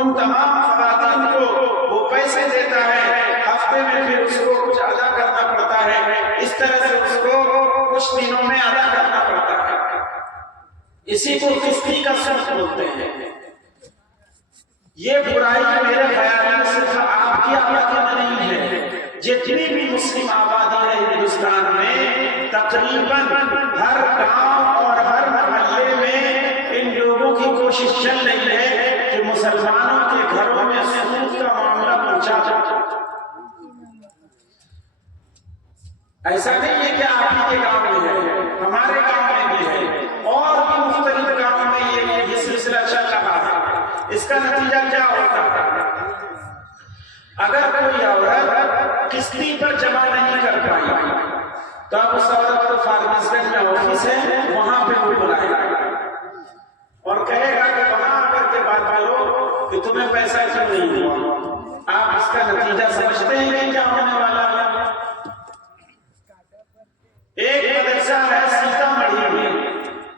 ان تمام خواتین کو وہ پیسے دیتا ہے، ہفتے میں پھر اس کو کچھ ادا کرنا پڑتا ہے، اس طرح سے اس کو کچھ دنوں میں ادا کرنا پڑتا ہے۔ اسی کو قسطی کا سود بولتے ہیں۔ یہ برائی میرے خیال میں صرف آپ کی آبادی میں نہیں ہے، جتنی بھی مسلم آبادی ہے ہندوستان میں، تقریباً ہر گاؤں اور ہر محلے میں ان لوگوں کی کوشش چل رہی ہے کہ مسلمانوں کے گھروں میں سود کا معاملہ پہنچا جائے۔ ایسا نہیں ہے کہ آپ ہی کے گاؤں میں ہے، ہمارے گاؤں میں بھی ہے، اور بھی مختلف گاؤں میں یہ سلسلہ چل رہا ہے۔ اس کا نتیجہ کیا ہوتا ہے؟ اگر کوئی عورت قسطی پر جمع نہیں کر پائی تو اب اس عورت کو فارمیس گنج میں آفس ہے، وہاں پہ وہ بلائے گا اور کہے گا کہ وہاں آ کر کے بات کرو کہ تمہیں پیسہ کیوں نہیں ہوا۔ آپ اس کا نتیجہ سمجھتے ہیں کہ کیا ہونے والا ہے؟ ایک مدرسہ ہے سیتامڑھی میں،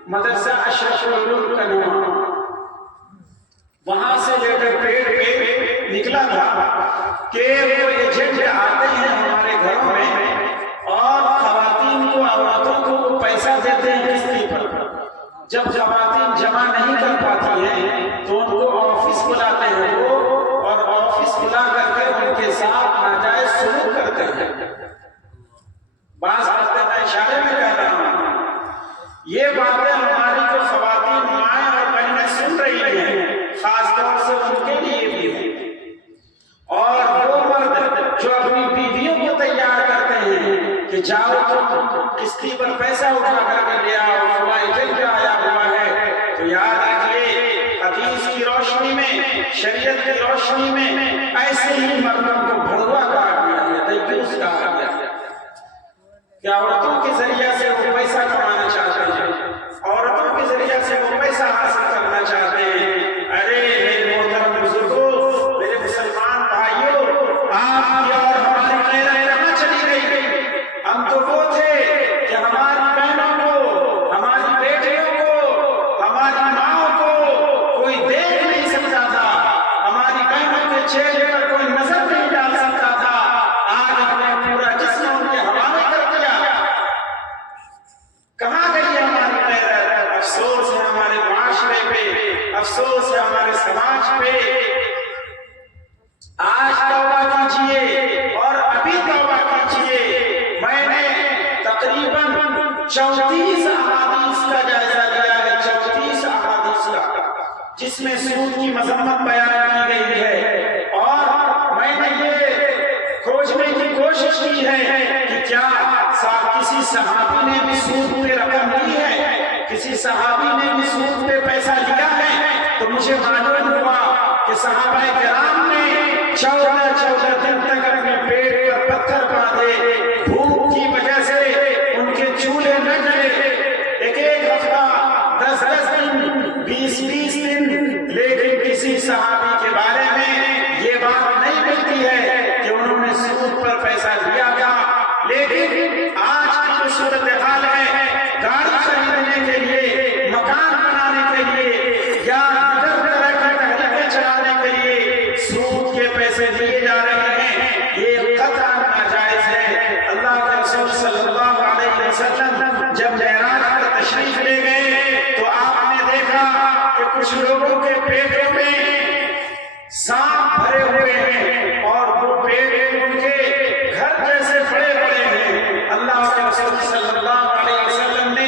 مدرسہ اشرف العلوم کنواں، وہاں سے لیٹر پیڈ پہ نکلا تھا کہ وہ ایجنٹ آتے ہیں ہمارے گھروں میں اور خواتین کو، عورتوں کو پیسہ دیتے ہیں قسطی پر۔ جب خواتین جمع نہیں کر پاتی ہیں تو ان کو آفس بلاتے ہیں وہ، اور آفس بلا کر کے ان کے ساتھ ناجائز سلوک کرتے ہیں۔ بعض باتیں میں اشارے میں کہہ رہا ہوں، یہ باتیں ہماری جو خواتین مائیں اور بہنیں سن رہی ہیں، خاص طور سے ان کے لیے بھی ہے، اور وہ مرد جو اپنی بیویوں کو تیار کرتے ہیں کہ جاؤ تم قسطی پر پیسہ اٹھا کر کے لے آؤ، فلاں ایجنٹ آیا ہوا ہے، تو یاد رکھیے حدیث کی روشنی میں، شریعت کی روشنی میں ایسے ہی مردوں کو بھڑوا کہا گیا ہے، دیوس کہا گیا ہے کہ عورتوں کے ذریعے سے وہ پیسہ کمانا چاہتے ہیں، عورتوں کے ذریعے سے وہ پیسہ حاصل کرنا چاہتے ہیں۔ ارے میرے محترم بزرگوں، میرے مسلمان بھائیوں، آپ کی اور ہماری غیرت کہاں چلی گئی؟ ہم تو وہ تھے کہ ہماری بہنوں کو، ہماری بیٹیوں کو، ہماری ماں کو کوئی دیکھ نہیں سکتا تھا، ہماری بہنوں کے چہرے پر کوئی نظر نہیں ڈال سکتا تھا۔ آج ہم نے پورا جسم ان کے حوالے کر دیا۔ کہاں گئی ہماری غیرت؟ افسوس ہے ہمارے معاشرے پہ، افسوس ہے ہمارے سماج پہ۔ آج توبہ کیجئے اور ابھی توبہ کیجئے۔ میں نے تقریباً 34 احادیث کا جائزہ لیا ہے، 34 احادیث کا، جس میں سود کی مذمت بیان کی گئی ہے، اور میں نے یہ کھوجنے کی کوشش کی ہے کہ کیا کسی صحابی نے بھی سود پہ رقم لی ہے، کسی صحابی نے بھی سود پہ پیسہ لیا ہے؟ تو مجھے معلوم ہوا کہ صحابہ کرام نے 14 دن تک اپنے پیٹ پر پتھر باندھے، بھوک کی وجہ سے ان کے چولہے نہ جلے، ایک ہفتہ، 10 دن، 20 دن، لیکن کسی صحابی کے بارے میں یہ بات نہیں ملتی ہے کہ انہوں نے سود پر پیسہ لیا گیا۔ لیکن آج کی جو صورتحال ہے، گاڑی خریدنے کے لیے، مکان بنانے کے لیے، یا دیگر طرح کی تحریکیں چلانے کے لیے سود کے پیسے دیے جا رہے ہیں، یہ قطعاً ناجائز ہے۔ اللہ کے رسول صلی اللہ علیہ وسلم جب معراج پر تشریف لے گئے تو آپ نے دیکھا کہ کچھ لوگوں کے پیٹوں میں سانپ بھرے ہوئے ہیں اور وہ پیٹ ان کے گھر جیسے بڑے بڑے ہیں۔ اللہ کے رسول صلی اللہ علیہ وسلم نے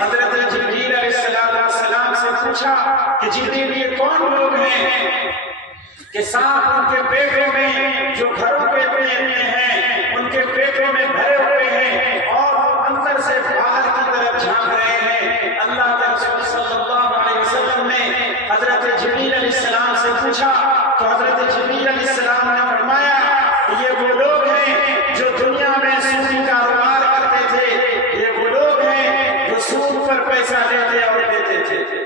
حضرت جبریل علیہ السلام سے پوچھا کہ جبریل یہ کون لوگ ہیں کہ سانپ ان کے پیٹوں میں، جو گھروں پہ رہتے ہیں ان کے پیٹوں میں بھرے ہوئے ہیں اور اندر سے باہر کی طرف جھانک رہے ہیں؟ اللہ کے رسول صلی اللہ علیہ وسلم نے حضرت جبریل علیہ السلام سے پوچھا تو حضرت جبریل علیہ السلام نے فرمایا کہ یہ وہ لوگ ہیں جو دنیا میں سودی کاروبار کرتے تھے، یہ وہ لوگ ہیں جو سود پر پیسہ لیتے اور دیتے تھے۔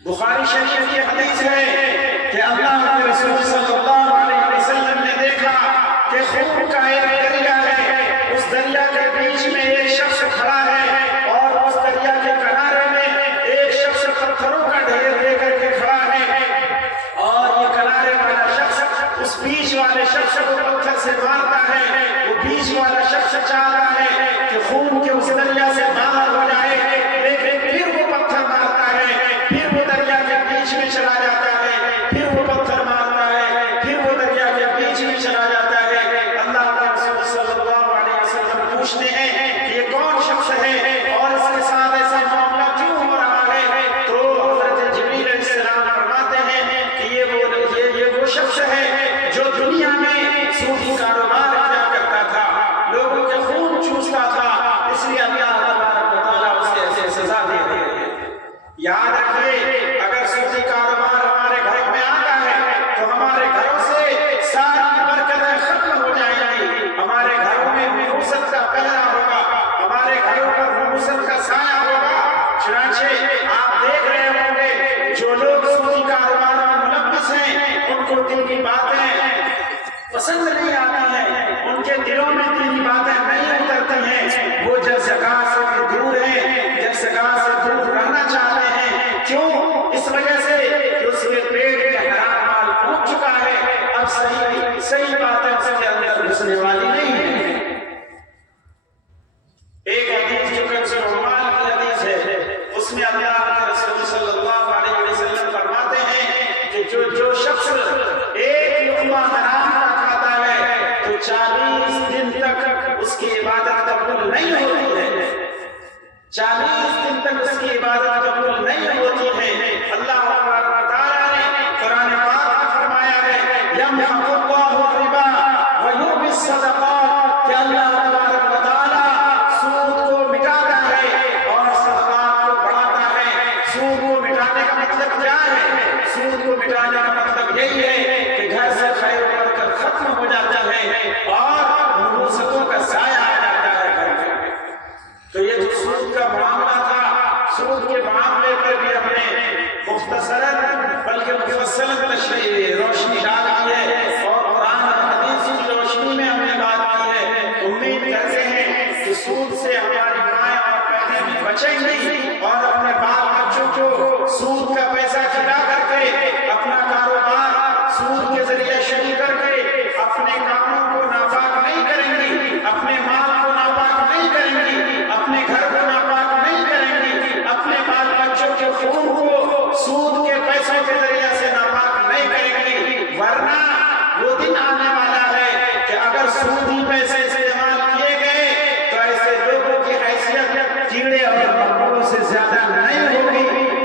بخاری شریف کی حدیث ہے کہ اللہ کے رسول صلی اللہ علیہ وسلم نے دیکھا کہ خون کا ایک دریا ہے، اس دریا کے بیچ میں ایک شخص کھڑا ہے یاد رکھیے اگر سودی کاروبار ہمارے گھر میں آتا ہے تو ہمارے گھروں سے ساری برکتیں ختم ہو جائیں گی، ہمارے گھروں میں نحوست کا پہرا ہوگا، ہمارے گھروں پر نحوست کا سایہ ہوگا۔ چنانچہ آپ دیکھ رہے ہوں گے جو لوگ سودی کاروبار میں ملوث ہیں ان کو دین کی باتیں پسند نہیں آتا ہے، ان کے دلوں میں دینی باتیں نہیں اترتی ہیں، وہ جب زکوٰۃ سے دور ہیں، جب زکوٰۃ سے دور رہنا چاہتے ہیں۔ کیوں؟ اس وجہ سے کہ اس کے پیٹ میں حرام مال پھونک چکا ہے، اب صحیح باتیں اس کے اندر گھسنے والی نہیں ہیں۔ ایک حدیث جو کنز العمال کی حدیث ہے، اس میں اللہ کے رسول صلی اللہ علیہ وسلم فرماتے ہیں کہ جو شخص ایک لقمہ حرام کا کھاتا ہے تو 40 دن تک اس کی عبادت قبول نہیں ہوتی ہے، 40 دن تک اس کی عبادت قبول نہیں ہوتی ہے۔ اللہ تعالیٰ نے قرآن پاک میں فرمایا ہے یمحق اللہ الربا ویربی الصدقات، کہ اللہ تبارک و تعالیٰ سود کو مٹاتا ہے اور صدقات کو بڑھاتا ہے۔ سود کو مٹانے کا مطلب کیا ہے؟ سود کو مٹانے کا مطلب یہی ہے کہ گھر سے خیر و برکت ختم ہو جاتا ہے اور نحوستوں کا سایہ آ جاتا ہے گھر میں۔ تو یہ جو سود کا معاملہ تھا، سود کے معاملے پر بھی ہم نے مختصراً بلکہ مفصلاً تشریح روشنی ڈال دی ہے اور قرآن اور حدیث کی روشنی میں ہم نے بات کی ہے۔ امید کرتے ہیں کہ سود سے ہماری مائیں اور بہنیں بھی بچیں گی اور اپنے بال بچوں کو سود کا پیسہ کھلا کر کے اپنا کاروبار سود کے ذریعے شروع کر کے اپنے کاموں کو ناپاک نہیں کریں گی، اپنے مال کو ناپاک نہیں کریں گی، اپنے گھر کو ناپاک نہیں کریں گی، اپنے بال بچوں کے خون کو سود کے پیسوں کے ذریعے سے ناپاک نہیں کریں گی، ورنہ وہ دن آنے والا ہے کہ اگر سودی پیسے استعمال کیے گئے تو ایسے لوگوں کی حیثیت کیڑے اور مکوڑوں سے زیادہ نہیں ہوگی۔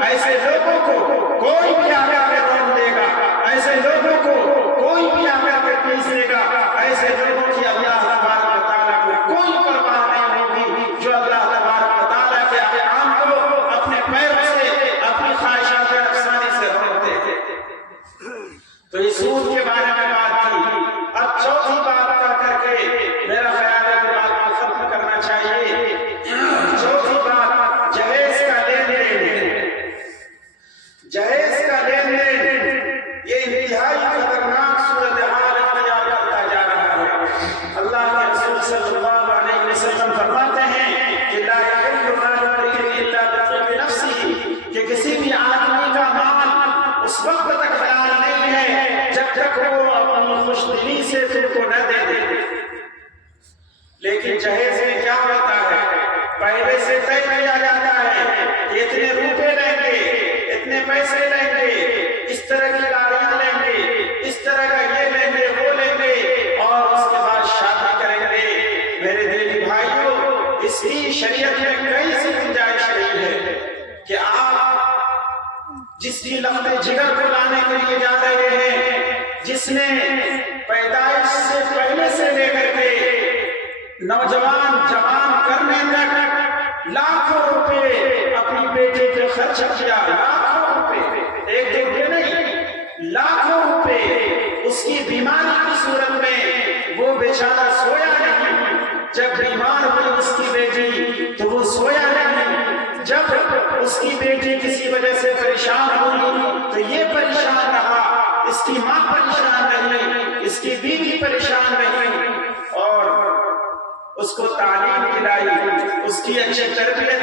ایسے لوگوں کو کوئی بھی آ کر کے روک دے گا، ایسے لوگوں کو کوئی بھی آ کر کے پیس دے گا، ایسے لوگوں کی اللہ تبارک و تعالیٰ کو کوئی پرواہ نہیں ہوگی جو اللہ تبارک و تعالیٰ کے احکام کو اپنے پیروں سے اپنی خواہشات افسانی سے روکتے ہیں۔ تو اس سود کے بارے میں بات کی۔ اب چوتھی بات کر کے میرا خیال ہے کہ بات کو ختم کرنا چاہیے۔ چوتھی بات جہیز کا لین دین۔ جہیز کا لین دین یہ انتہائی خطرناک صورتحال اختیار کرتا جا رہا ہے۔ اللہ کے رسول صلی اللہ علیہ وسلم فرماتے ہیں کہ لا یحل مال امرئ الا بطیب نفسہ، کہ کسی بھی آدمی کا مال اس وقت تک حلال نہیں ہے جب تک وہ اپنی خوش دلی سے تم کو نہ دے دے۔ لیکن جہیز میں کیا ہوتا ہے؟ پہلے سے طے کیا جاتا ہے کہ اتنے روپے لیں گے، اتنے پیسے لیں گے، اس طرح کی گاڑیاں لیں گے، اس طرح کا یہ لیں گے، وہ لیں گے اور اس کے بعد شادی کریں گے۔ میرے دینی بھائیوں، اس کی شریعت میں کئی سی گنجائش نہیں ہے کہ آپ جس کی لخت جگر کو لانے کے لیے جا رہے ہیں، جس نے پیدائش سے پہلے سے لے کر کے نوجوان جوان کرنے تک لاکھوں روپے اپنی بیٹے پہ خرچ کیا، لاکھوں روپے، ایک دو روپے نہیں، لاکھوں روپے۔ اس کی بیماری کی صورت میں وہ بیچارہ سویا نہیں، جب بیمار ہوئی اس کی بیٹی تو وہ سویا نہیں، جب اس کی بیٹی کسی وجہ سے پریشان ہوئی تو یہ پریشان رہا، اس کی ماں پریشان رہی، اس کی بیوی پریشان رہی اور اس کو تعلیم دلائی، اس کی اچھی تربیت